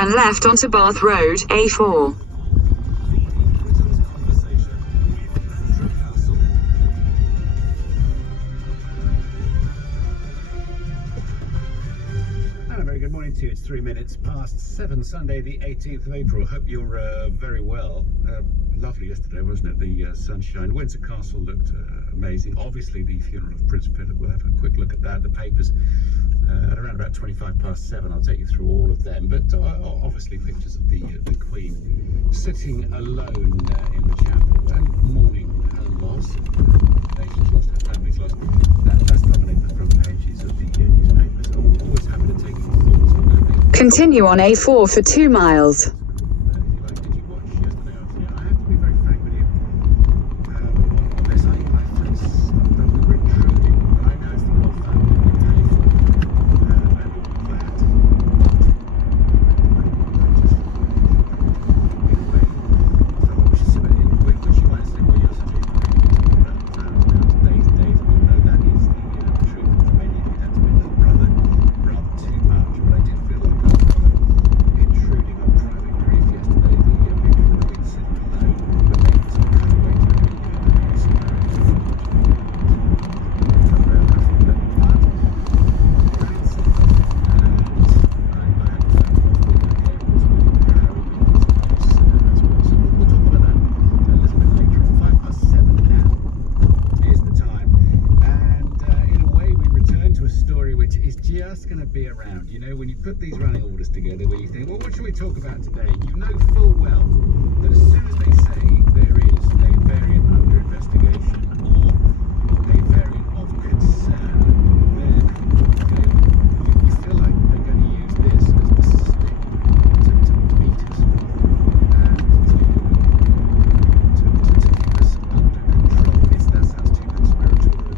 turn left onto Bath Road, A4. Good morning to you. It's 3 minutes past 7, Sunday the 18th of April. Hope you're very well. Lovely yesterday, wasn't it? The sunshine. Windsor Castle looked amazing. Obviously the funeral of Prince Philip. We'll have a quick look at that. The papers at around about 25 past 7. I'll take you through all of them. But obviously pictures of the Queen sitting alone in the chapel and mourning her loss. Nations lost, her family's lost. That's dominated the front pages of the newspapers. Always happy to take your thoughts on that. Continue on A4 for 2 miles. Did you watch yesterday afternoon? I have to be very frank with you on this. I felt stuck that we were intruding, but I know it's the royal family in Halifax, and all that. Which you might say, well, you're such a days, we all know that is the truth. For many of you, that's been rather too much, but I did feel like I was intruding on private grief yesterday. The picture of the Queen sitting alone, but then it's cut away to a just going to be around. You know, when you put these running orders together, where you think, well, what should we talk about today? You know full well that as soon as they say there is a variant under investigation or a variant of concern, then you feel like they're going to use this as the stick to beat us and to keep us under control. That sounds too conspiratorial.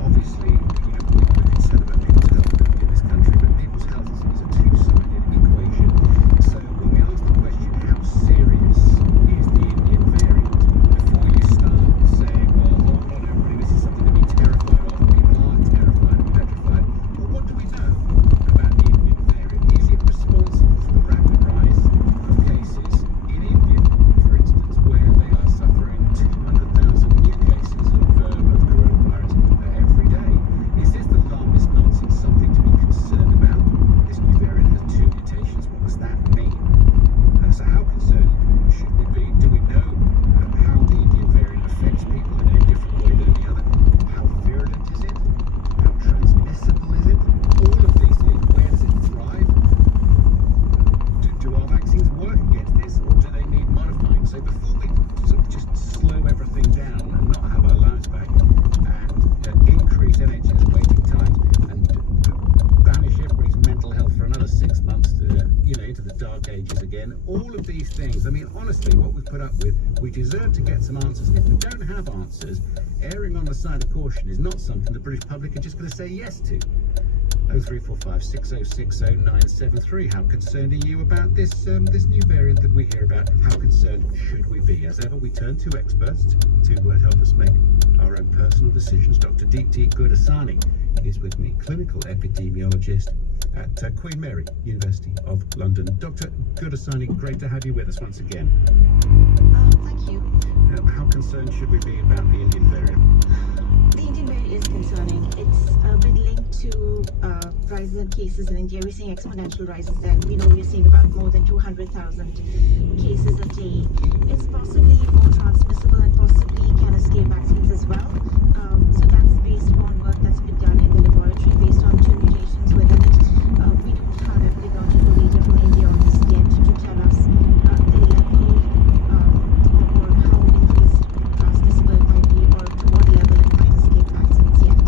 Obviously, we're concerned about people's health in this country, but people's health is a two-sided equation. So when we ask the question, how serious is the Indian variant, before you start saying, well, hold on everybody, this is something to be terrified of, people are terrified and petrified, well, what do we know about the Indian variant? Is it responsible for the rapid rise of cases in India, for instance, where they are suffering 200,000 new cases of coronavirus every day? Is this the alarmist nonsense something to be concerned about? This new variant has 2 mutations. What does that mean? So how concerned should we be? Do we know how the Indian variant affects people in a different way than the other? How virulent is it? How transmissible is it? All of these things. Where does it thrive? Do our vaccines work against this, or do they need modifying? So before we sort of just slow everything down and not have our lives back and increase NHS waiting times and banish everybody's mental health for another 6 months, into the dark ages again. All of these things. I mean, honestly, what we've put up with, we deserve to get some answers. And if we don't have answers, erring on the side of caution is not something the British public are just going to say yes to. 0345 6060 973. How concerned are you about this new variant that we hear about? How concerned should we be? As ever, we turn to experts to help us make our own personal decisions. Dr. Deepti Gurdasani is with me, clinical epidemiologist at Queen Mary, University of London. Dr. Gurdasani, great to have you with us once again. Thank you. How concerned should we be about the Indian variant? The Indian variant is concerning. It's been linked to rises in cases in India. We're seeing exponential rises there. We know we're seeing about more than 200,000 cases a day. It's possibly more transmissible and possibly can escape vaccines as well. So that's based on work that's been done in the laboratory based on 2 mutations within it. We don't have epidemiological data from India on this yet to tell us the level or how increased transmissible it might be or to what level it might escape vaccines yet.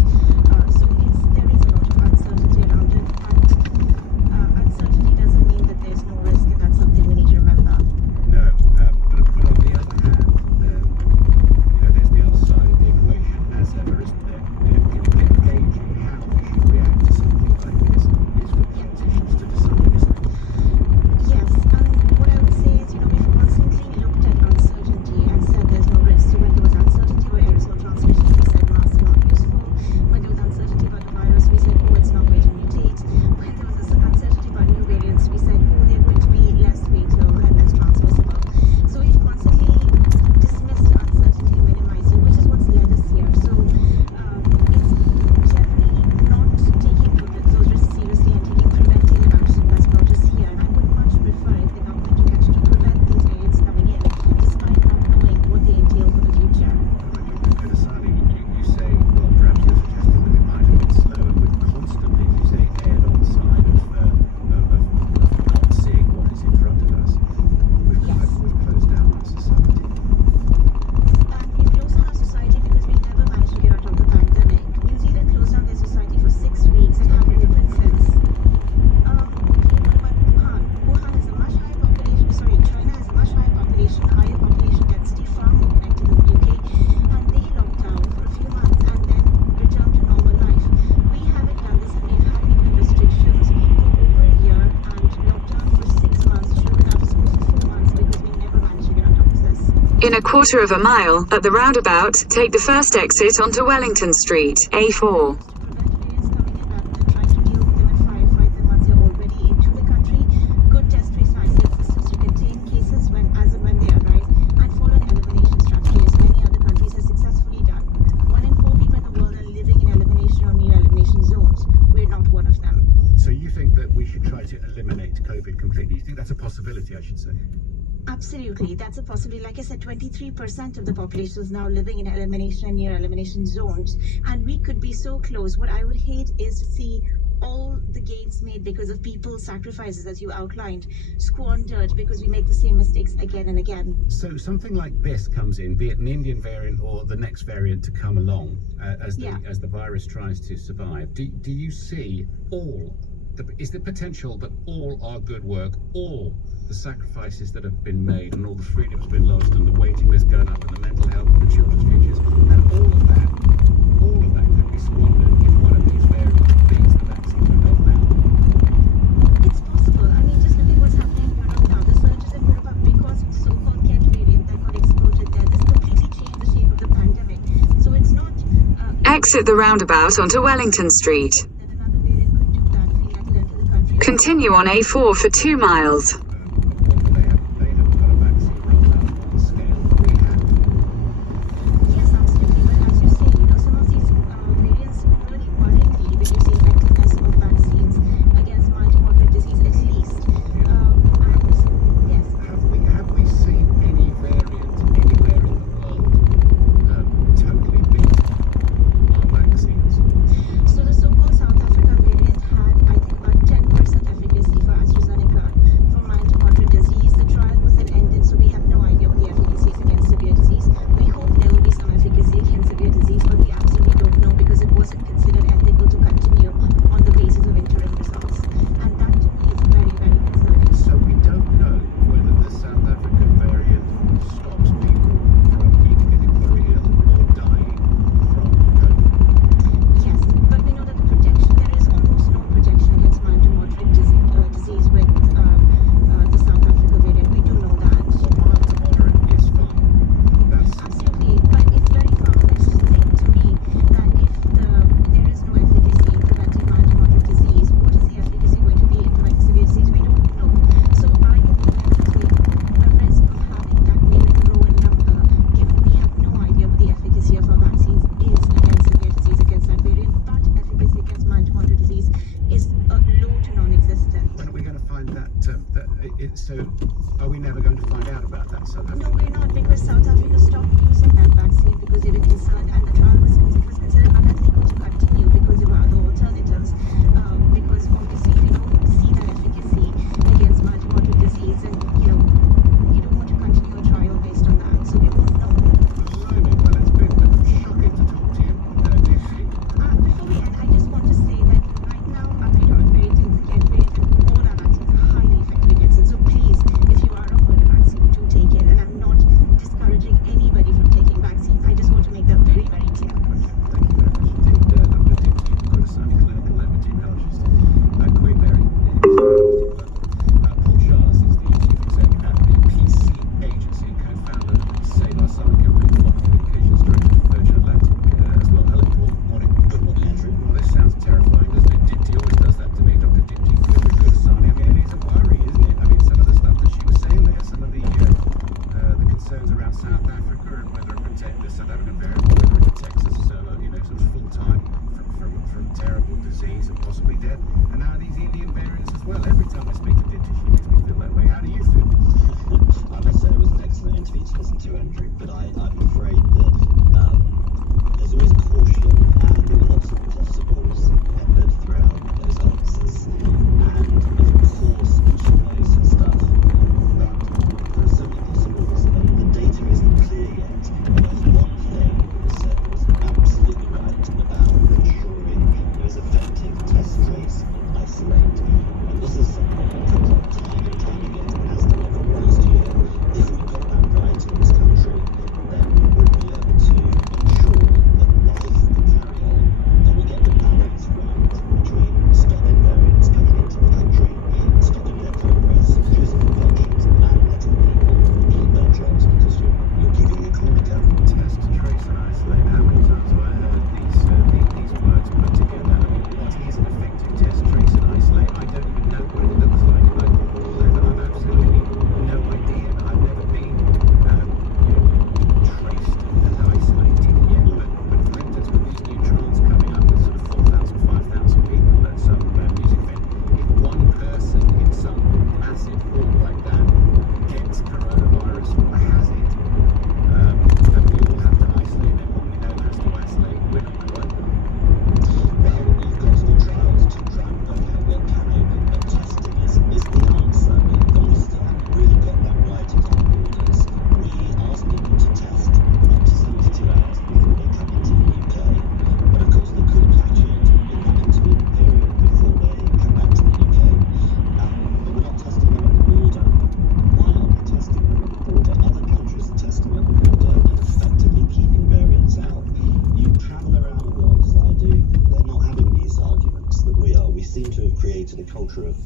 So there is a lot of uncertainty around it, but uncertainty doesn't mean that there's no risk, and that's something we need to remember. No, but of In a quarter of a mile, at the roundabout, take the first exit onto Wellington Street, A4. So you think that we should try to eliminate COVID completely? You think that's a possibility, I should say? Absolutely, that's a possibility. Like I said, 23% of the population is now living in elimination and near elimination zones, and we could be so close. What I would hate is to see all the gains made because of people's sacrifices, as you outlined, squandered because we make the same mistakes again and again. So something like this comes in, be it an Indian variant or the next variant to come along, as the virus tries to survive. Do you see is the potential that all our good work, all the sacrifices that have been made, and all the freedoms been lost, and the waiting list going up, and the mental health of the children's futures, and all of that could be squandered if one of these variants beats the vaccines we've got now? It's possible. I mean, just look at what's happening in Europe now. The surges in Europe are because of the so-called Kent variant that got exploded there. This completely changed the shape of the pandemic. So it's not... Exit the roundabout onto Wellington Street. Continue on A4 for 2 miles. So are we never going to find out about that? No, we're not, because South Africa stopped using that vaccine because they were concerned, and the trial was considered unethical to continue because there were other alternatives. Because obviously, if you don't see that efficacy against multi-modal disease, and you don't want to continue a trial based on that. So we won't know. Well, it's been shocking to talk to you. Before we end, I just want to say that right now, African variants, again, all our vaccines are highly effective against it. So please, if you are offered a vaccine, do take it. And I'm not discouraging anybody from taking vaccines. I just want to make that very, very clear. Thank you very much indeed. Dr. Dipti Kudasani, clinical epidemiologist. Queen Mary. Paul Charles is the chief exec at the PC agency and co-founder of Save Our Summer campaign, Fox Communications director for Virgin Atlantic as well. Hello, Paul. Morning. Good morning, Andrew. Well, this sounds terrifying, doesn't it? Dipti always does that to me, Dr. Dipti Kudasani. I mean, it is a worry, isn't it? I mean, some of the stuff that she was saying there, some of the concerns around South Africa and whether it protects the South African variant, or whether it protects us, sort of full-time from terrible disease and possibly death. And now these Indian variants as well. Every time I speak to Dipti, she makes me feel that way. How do you feel? I must say it was an excellent interview to listen to, Andrew, but I'm afraid that there's always caution and there were lots of possibles peppered throughout those answers. And of course, she knows her stuff, but there are so many possibles and the data isn't clear yet. And there's one thing that said was absolutely right about ensuring there was effective test, trace, and isolate. And this is something that comes up time and time again and has done over the last year. If we got that right in this country, then we would be able to ensure that life can carry on and we get the balance right between stopping variants coming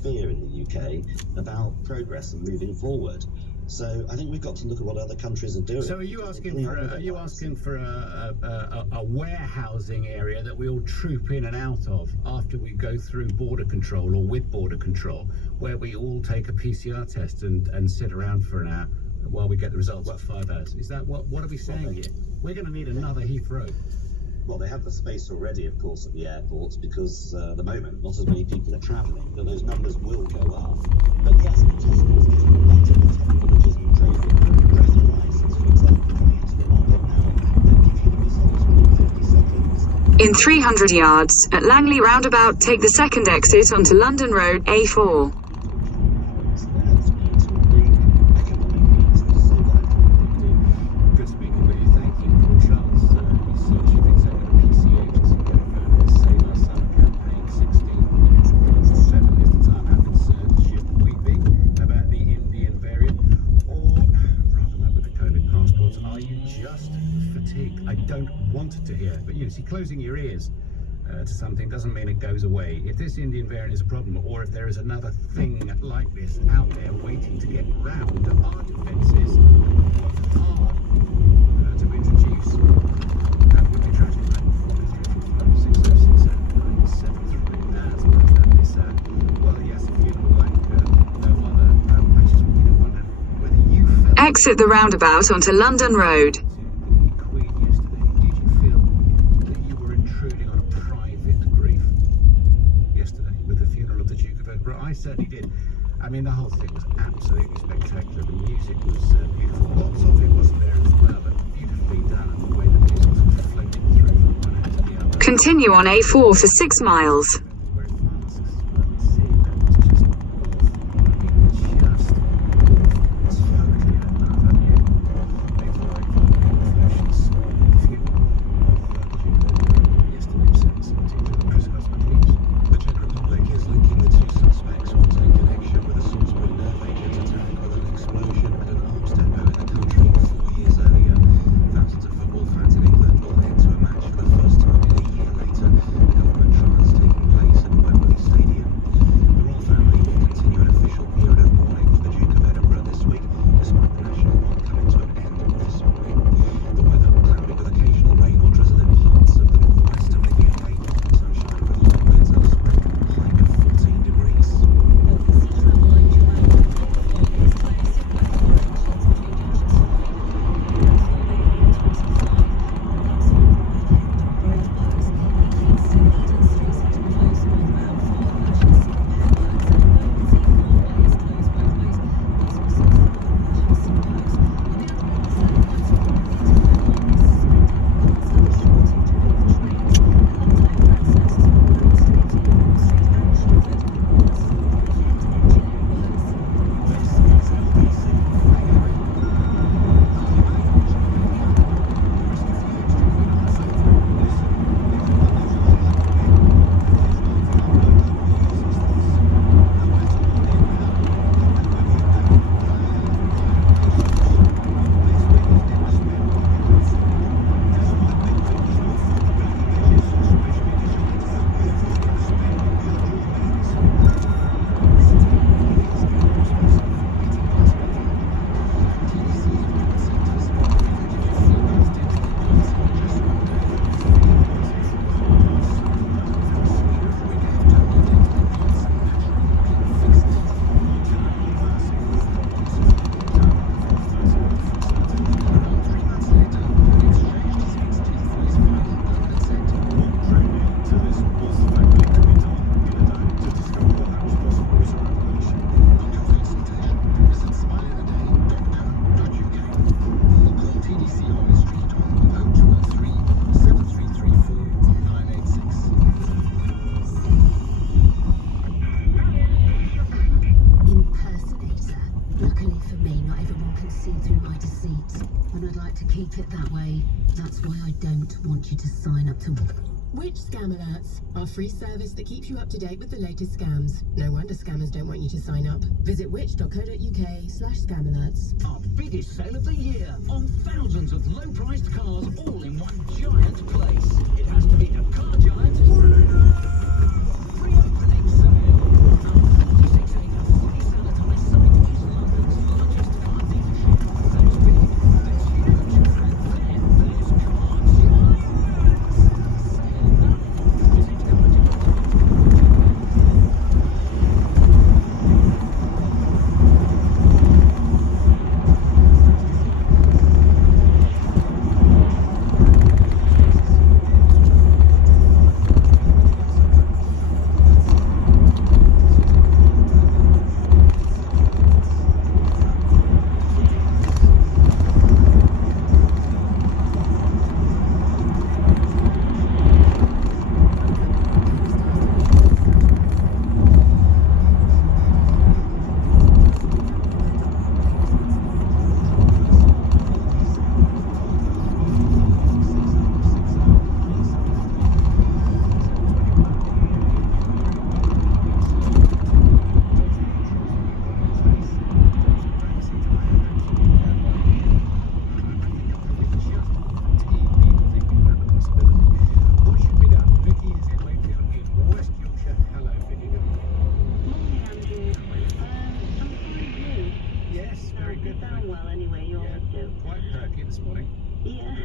fear in the UK about progress and moving forward. So I think we've got to look at what other countries are doing. So are you asking for a warehousing area that we all troop in and out of after we go through border control or with border control, where we all take a PCR test and sit around for an hour while we get the results for 5 hours? Is that what are we saying here? We're going to need another Heathrow. Well, they have the space already, of course, at the airports because at the moment not as many people are travelling, but those numbers will go up. But yes, the testing is getting better. The technologies and tracing, breathalyzers, for example, coming into the market now that give you the results within 50 seconds. In 300 yards, at Langley roundabout, take the second exit onto London Road A4. Good speaking with you. Thank you, Paul Charles. He's Chief Executive of PC Agency, co-founder of the Save Our Summer campaign. 16 minutes past 7 is the time. Should we be about the Indian variant, or rather like with the COVID passports, are you just fatigued? I don't want to hear, but you see, closing your ears to something doesn't mean it goes away. If this Indian variant is a problem, or if there is another thing like this out there waiting to get round our defences, hard to introduce, that would be tragic. 6067973. That's what that is. Well, yes, if you like no other. I just wonder whether you felt Exit the roundabout onto London Road. Queen yesterday. Did you feel that you were intruding on a private grief yesterday with the funeral of the Duke of Edinburgh? I certainly did. I mean, the whole thing was absolutely spectacular. The music was beautiful. Lots of it wasn't there as well, but beautifully done, and the way the music was floating through from one end to the other. Continue on A4 for 6 miles. Wearing masks, seeing them was just awful. I mean, just awful. Totally enough, haven't you? Before I flash saw the funeral of the Duke of Edinburgh yesterday, 7/17, with Chris Husband, please. The Czech Republic is linking the two suspects wanted in connection with a Salisbury nerve agent attack with an explosion at an arms depot in the country 4 years earlier. Thousands of football fans in England will head to a match for the first time in a year later. The government trials taking place at Wembley Stadium. The royal family will continue an official period of mourning for the Duke of Edinburgh this week, despite the national one coming to an end this morning. The weather cloudy with occasional rain or drizzle in parts of the northwest of the UK. Sunshine with light winds and a spring high of 14 degrees. keep it that way. That's why I don't want you to sign up to... Which Scam Alerts? Our free service that keeps you up to date with the latest scams. No wonder scammers don't want you to sign up. Visit which.co.uk/scamalerts. Our biggest sale of the year on thousands of low-priced cars all in one giant place. It has to be a car giant. Pre-opening sale. Yeah.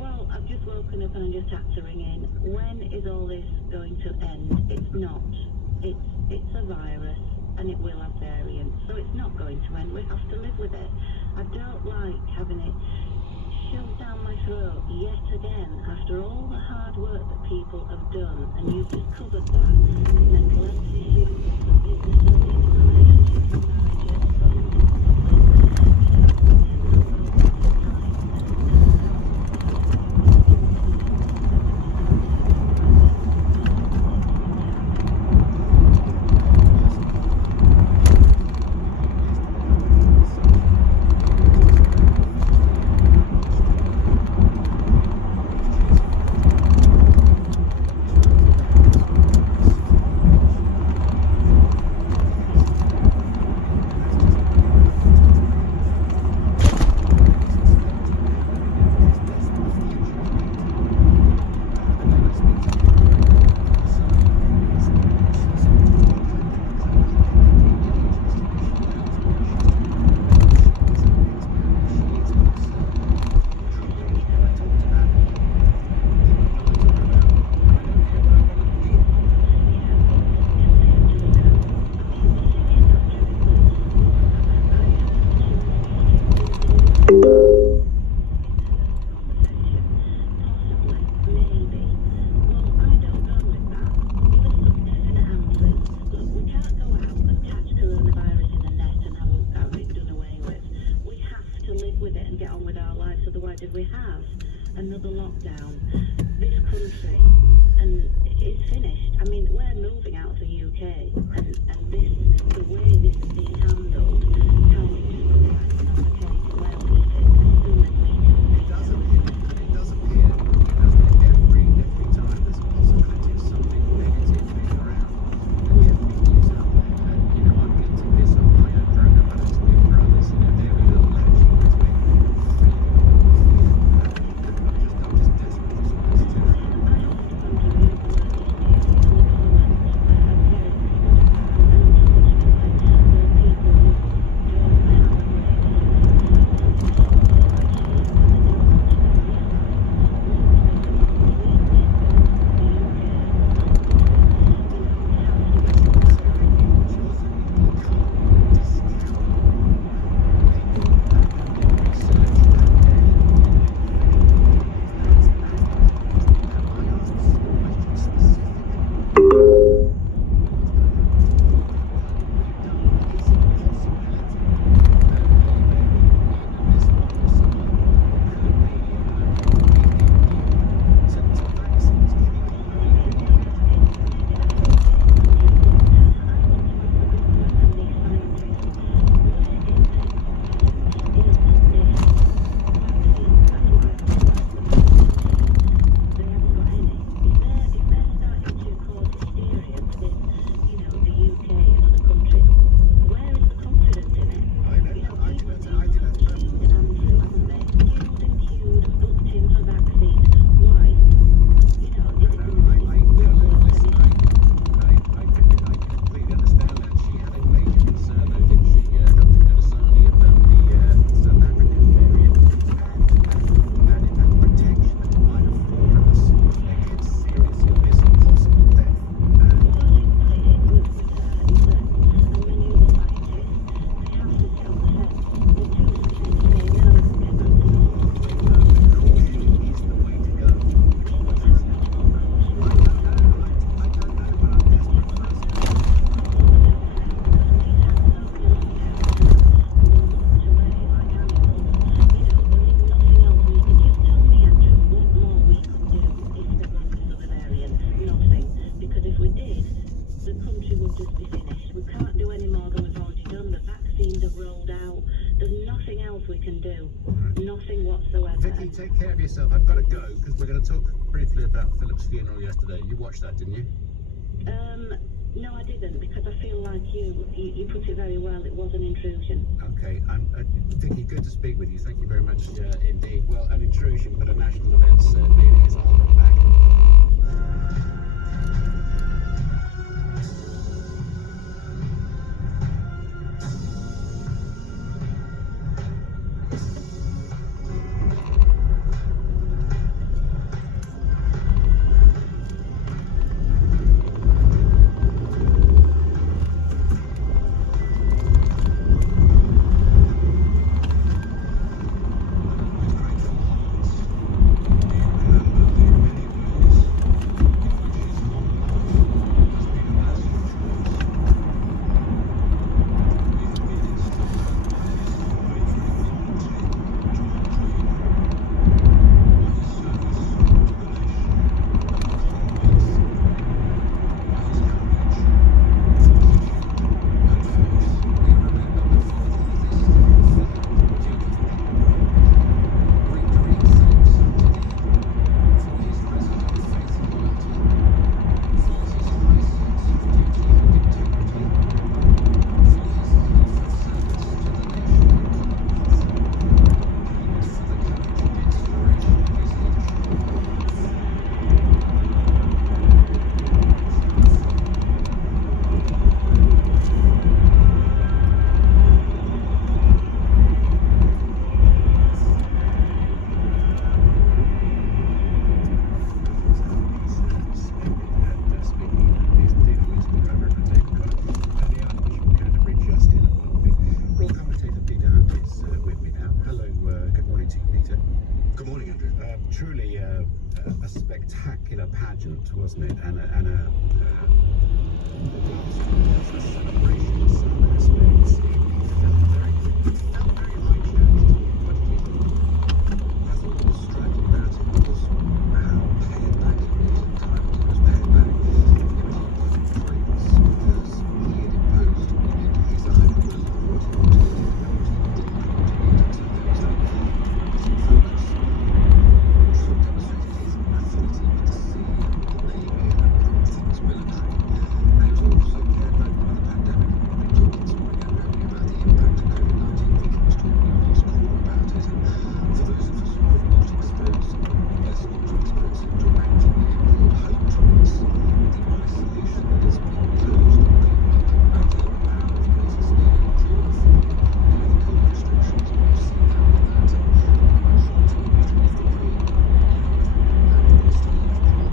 Well, I've just woken up and I just had to ring in. When is all this going to end? It's not. It's a virus and it will have variants, so it's not going to end. We have to live with it. I don't like having it shoved down my throat yet again after all the hard work that people have done, and you've just covered that. Mental health issues for businesses, in relationships and marriages, vulnerable public. You know, we tend to focus sometimes did we have another lockdown? This country, and it's finished. I mean, we're moving out of the UK, and this, the way this is being handled, can we just put life on another case where we fit as soon as we can? It does appear, doesn't it, every time there's a possibility of something negative being around. And yet the news out there, and you know, I'm guilty of this on my own program, I don't speak for others, you know, there is a latching between fear I'm just desperate for some positivity. Vicky, take care of yourself. I've got to go because we're going to talk briefly about Philip's funeral yesterday. You watched that, didn't you? No, I didn't, because I feel like you put it very well. It was an intrusion. Okay, Vicky, good to speak with you. Thank you very much indeed. Well, an intrusion, but a national event certainly. It is on the back. Good morning, Andrew. Truly a spectacular pageant, wasn't it? And a celebration in some aspects. It felt very high church to me. What did you think? I thought what was striking about it was how pared back it was at times. It was pared back in part by the Prince, because he had imposed on it his own laws of what he wanted it and what he didn't want it. And so there was that dramatic focus, which sort of demonstrated his authority with the sea and with the navy and with things military. And it was also pared back by the pandemic. We talked this morning, Andrew, about the impact of COVID-19. Vicky was talking in last call about it. And for those of us who have not experienced it, or best not to experience it directly, it brought home to us the isolation that has been imposed on people under Magdalena Power of places nearly in geography by the COVID restrictions. And we've seen how that quite hot image of the way, having lost a loved partner and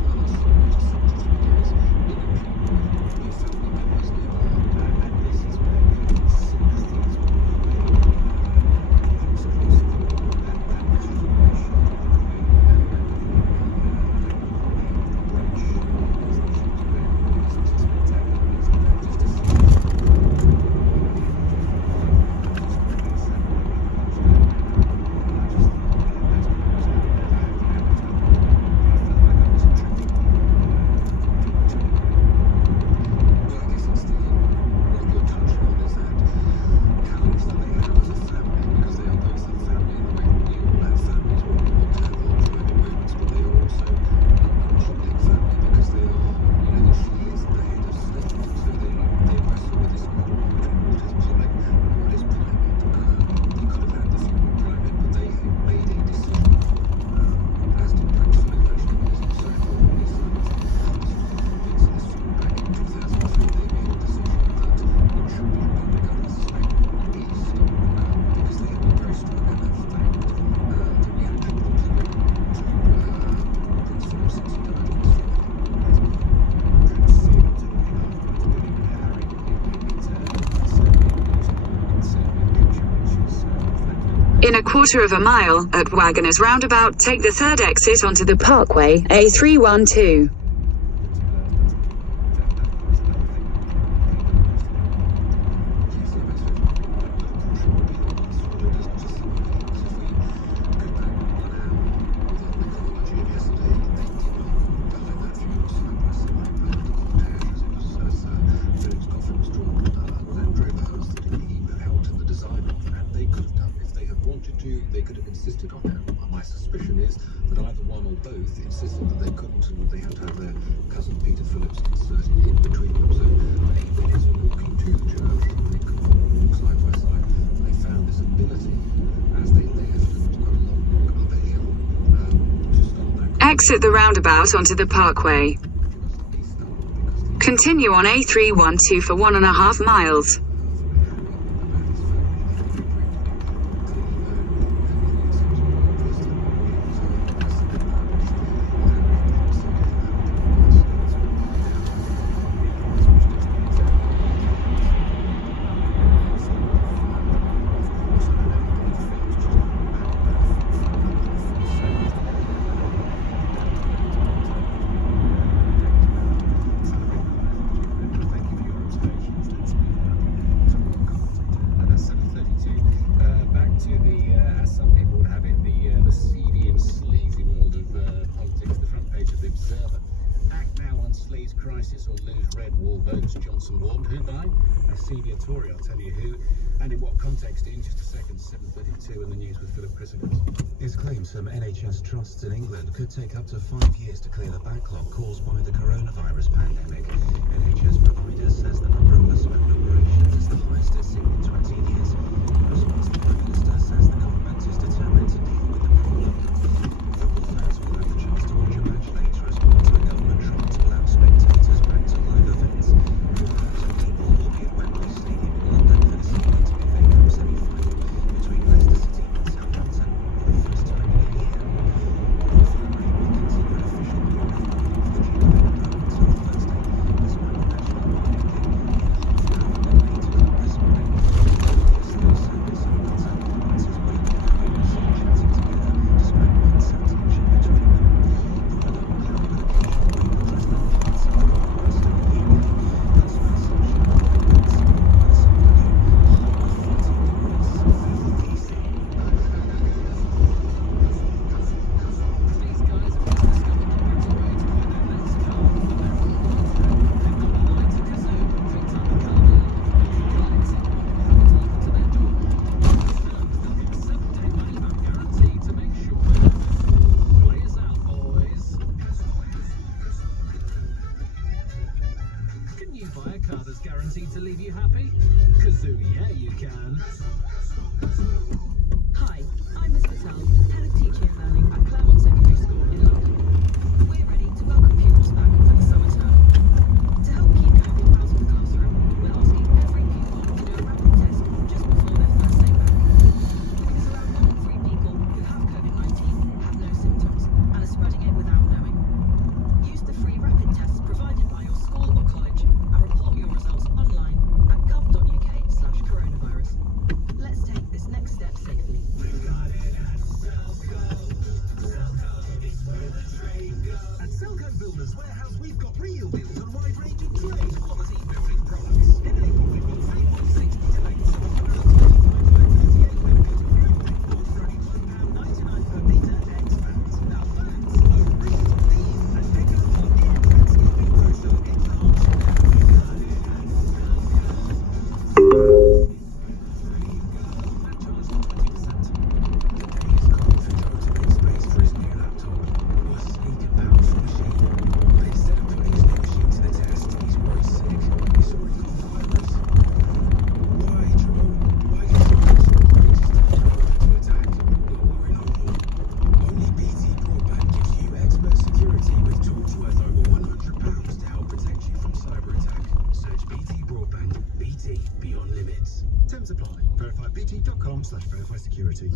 someone to some intermediaries in a community where no family members nearby. And this is where people's sympathies will be even closer than that which is always shared with the Queen and the brooch as they should do it. It's just spectacular, isn't it? Just to see it. Well, I guess it's what you're touching on is that challenge that they have as a family, because they are both a family in the way that we all have families where we want to have our private moments, but they are also an iconic family because they are, she is the head of state, so they wrestle with this question between what is public and what is private. They could have had the funeral private, but they made a decision, as did Prince Philip actually, his son, as sort of convincing this funeral back in 2003, they made a decision that it should be public, and I suspect East, because they had been very struck at the fact the reaction of the public to Prince Philip since he died in his funeral. Good to see him talking afterwards, putting Harry it certainly news and certainly a picture which is reflected. In a quarter of a mile, at Wagoners Roundabout, take the third exit onto the Parkway, A312. Yes, the best version of it, but the caution would be that once swallowed is not a similar thing, because if we go back 1 hour within the chronology of yesterday, they did not walk behind that funeral side by side, but the cortege as Philip's coffin was drawn, Land Rover hearse that he helped in the design of, and they could have done, if they had wanted to, they could have insisted on it. My suspicion is that either one or both insisted that they couldn't and that they had to have their cousin Peter Phillips inserted in between them. So 8 minutes of walking to the church, they could not walk side by side, and they found this ability as they left, and it was quite a long walk up a hill, to start that Exit the roundabout onto the Parkway. give us a start, because the Continue on A312 for 1.5 miles. Thank you for your observations. That's been and that's 7:32. Back to the, as some people would have it, the seedy and sleazy world of politics. The front page of the Observer. Act now on Sleaze crisis or lose red wall votes. Johnson warned. Who by? A senior Tory. I'll tell you who, and in what context. In just a second. 7:32 in the news with Philip Christopher. His claims some NHS trusts in England could take up to 5 years to clear the backlog caused by the coronavirus pandemic. NHS provider says the number of postponed operations is the highest it's seen in 20 years. In response, the Prime Minister says the government is determined to deal with the problem. Football fans will have the chance to watch a match later as part of a government trying to allow spectators back to live events. 4,000 people will be at Wembley Stadium in London for this evening's FA Cup semi-final between Leicester City and Southampton for the first time in a year. North Hungary will continue an official qualifying for the G20 until Thursday, despite the national holiday in half an hour at 8 o'clock this morning. Yesterday's Samuel Samantha, that's his way of chatting to verifybt.com/verify security.